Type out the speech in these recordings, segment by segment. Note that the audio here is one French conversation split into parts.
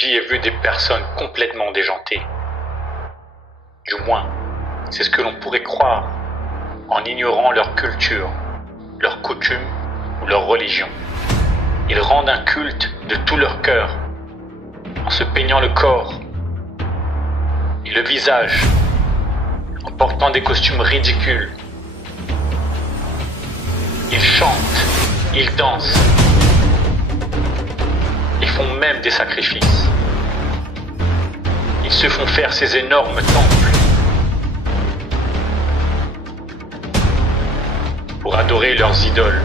j'y ai vu des personnes complètement déjantées. Du moins, c'est ce que l'on pourrait croire en ignorant leur culture, leurs coutumes ou leur religion. Ils rendent un culte de tout leur cœur en se peignant le corps et le visage, en portant des costumes ridicules. Ils chantent, ils dansent, ils font même des sacrifices. Ils se font faire ces énormes temples pour adorer leurs idoles.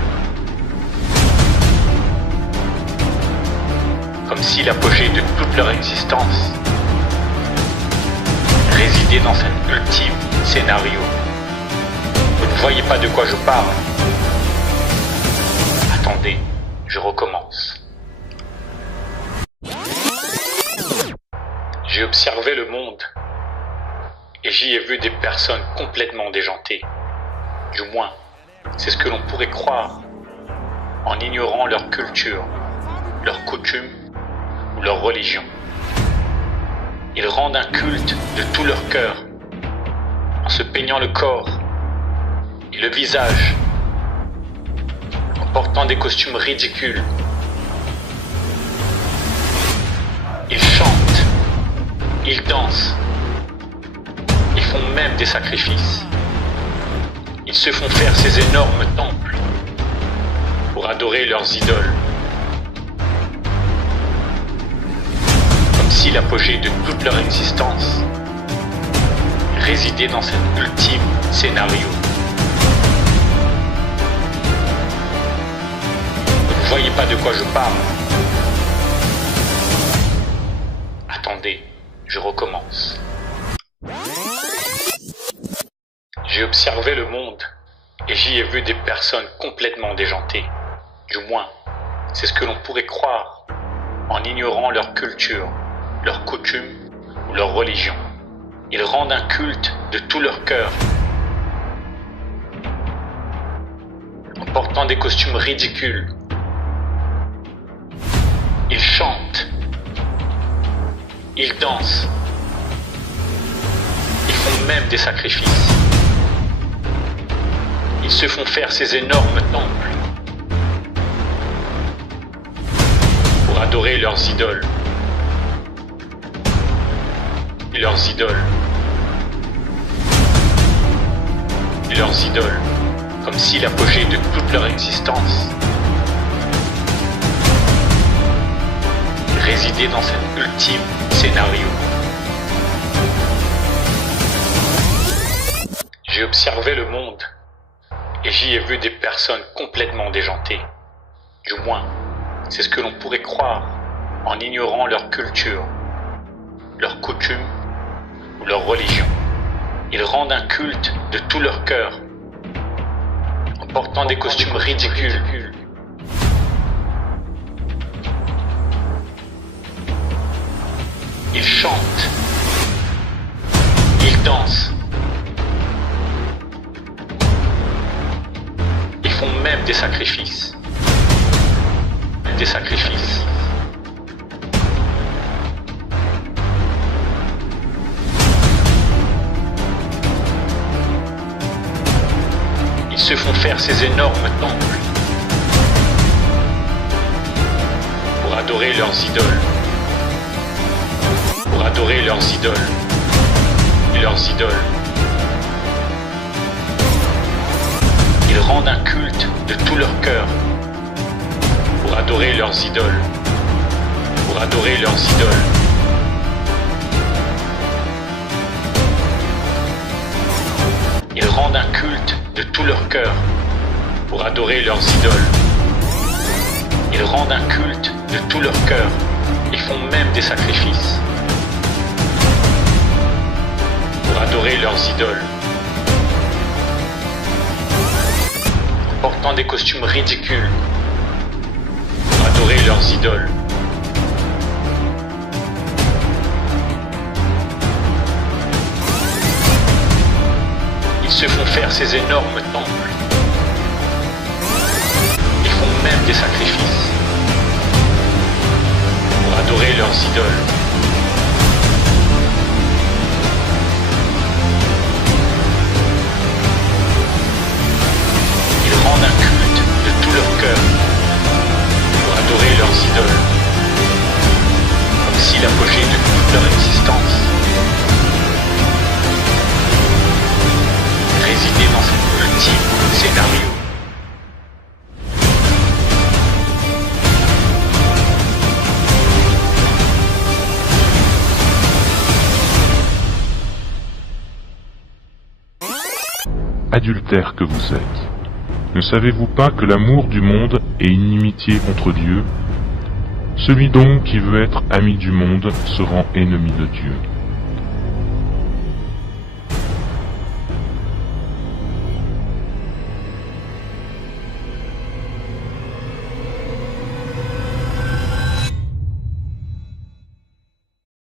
Comme si l'apogée de toute leur existence résidait dans cet ultime scénario. Vous ne voyez pas de quoi je parle? Attendez, je recommence. J'ai observé le monde et j'y ai vu des personnes complètement déjantées. Du moins, c'est ce que l'on pourrait croire en ignorant leur culture, leurs coutumes ou leur religion. Ils rendent un culte de tout leur cœur en se peignant le corps et le visage, en portant des costumes ridicules. Ils chantent, ils dansent, ils font même des sacrifices. Ils se font faire ces énormes temples pour adorer leurs idoles. Comme si l'apogée de toute leur existence résidait dans cet ultime scénario. Vous ne voyez pas de quoi je parle? Attendez, je recommence. J'ai observé le monde et j'y ai vu des personnes complètement déjantées. Du moins, c'est ce que l'on pourrait croire en ignorant leur culture, leurs coutumes ou leur religion. Ils rendent un culte de tout leur cœur en portant des costumes ridicules. Ils chantent, ils dansent, ils font même des sacrifices. Ils se font faire ces énormes temples pour adorer leurs idoles. Et leurs idoles. Et leurs idoles. Comme si l'apogée de toute leur existence résidait dans cet ultime scénario. J'ai observé le monde et j'y ai vu des personnes complètement déjantées. Du moins, c'est ce que l'on pourrait croire en ignorant leur culture, leurs coutumes ou leur religion. Ils rendent un culte de tout leur cœur en portant des costumes ridicules. Ils chantent, ils dansent, ils font même des sacrifices. Des sacrifices. Ils se font faire ces énormes temples pour adorer leurs idoles. Pour adorer leurs idoles. Et leurs idoles. Ils rendent un culte de tout leur cœur pour adorer leurs idoles. Pour adorer leurs idoles. Ils rendent un culte de tout leur cœur pour adorer leurs idoles. Ils rendent un culte de tout leur cœur. Ils font même des sacrifices pour adorer leurs idoles. En portant des costumes ridicules pour adorer leurs idoles. Ils se font faire ces énormes temples. Ils font même des sacrifices pour adorer leurs leurs idoles. Ils rendent un culte de tout leur cœur pour adorer leurs idoles, comme si l'apogée de toute leur existence résidait dans cet ultime scénario. Adultères que vous êtes, ne savez-vous pas que l'amour du monde est inimitié contre Dieu? Celui donc qui veut être ami du monde se rend ennemi de Dieu.